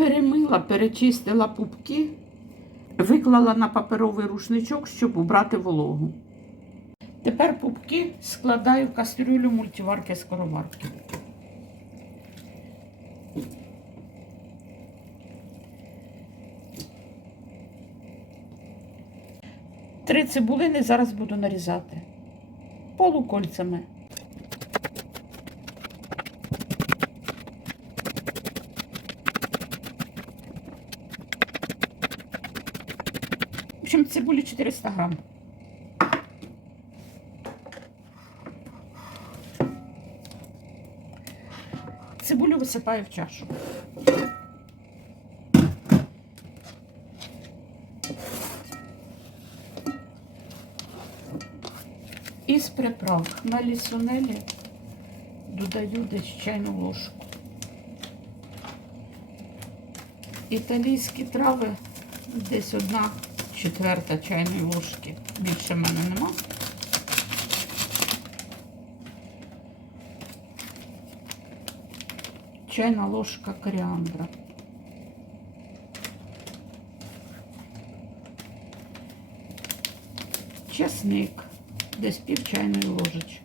Перемила, перечистила пупки, виклала на паперовий рушничок, щоб убрати вологу. Тепер пупки складаю в кастрюлю мультиварки скороварки. Три цибулини зараз буду нарізати полукольцями. Общем, цибулі 400 грам. Цибулю висипаю в чашу. Із приправ на лісунелі додаю десь чайну ложку. Італійські трави десь одна четверта чайної ложки. Більше в мене нема. Чайна ложка коріандра. Чесник, десь пів чайної ложечки.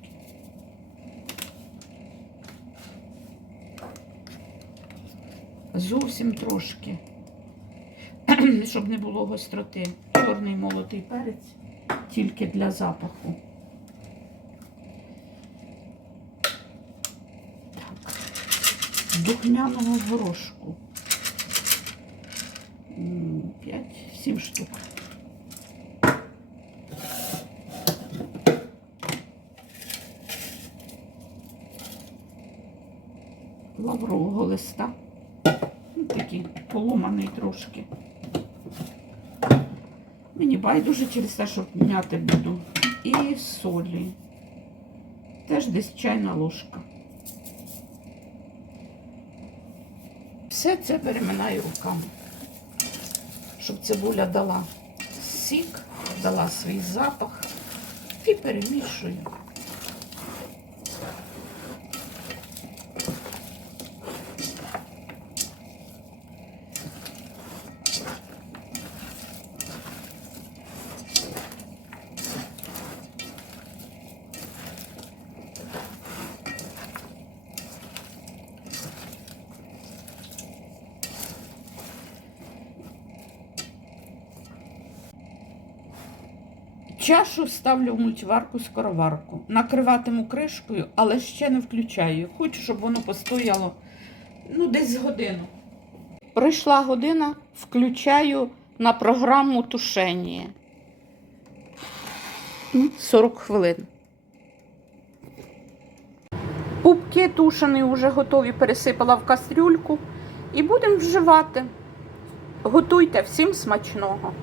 Зовсім трошки, щоб не було гостроти. Чорний молотий перець тільки для запаху. Так. Духмяного горошку. 5-7 штук. лаврового листа. Ну, такий поломаний трошки. Мені байдуже через те, що м'яти буду. І солі. Теж десь чайна ложка. Все це переминаю руками, щоб цибуля дала сік, дала свій запах і перемішую. Чашу ставлю в мультиварку скороварку. Накриватиму кришкою, але ще не включаю. Хочу, щоб воно постояло ну, десь годину. Пройшла година, включаю на програму тушення. Ну, 40 хвилин. Пупки тушені вже готові, пересипала в кастрюльку і будемо вживати. Готуйте всім смачного.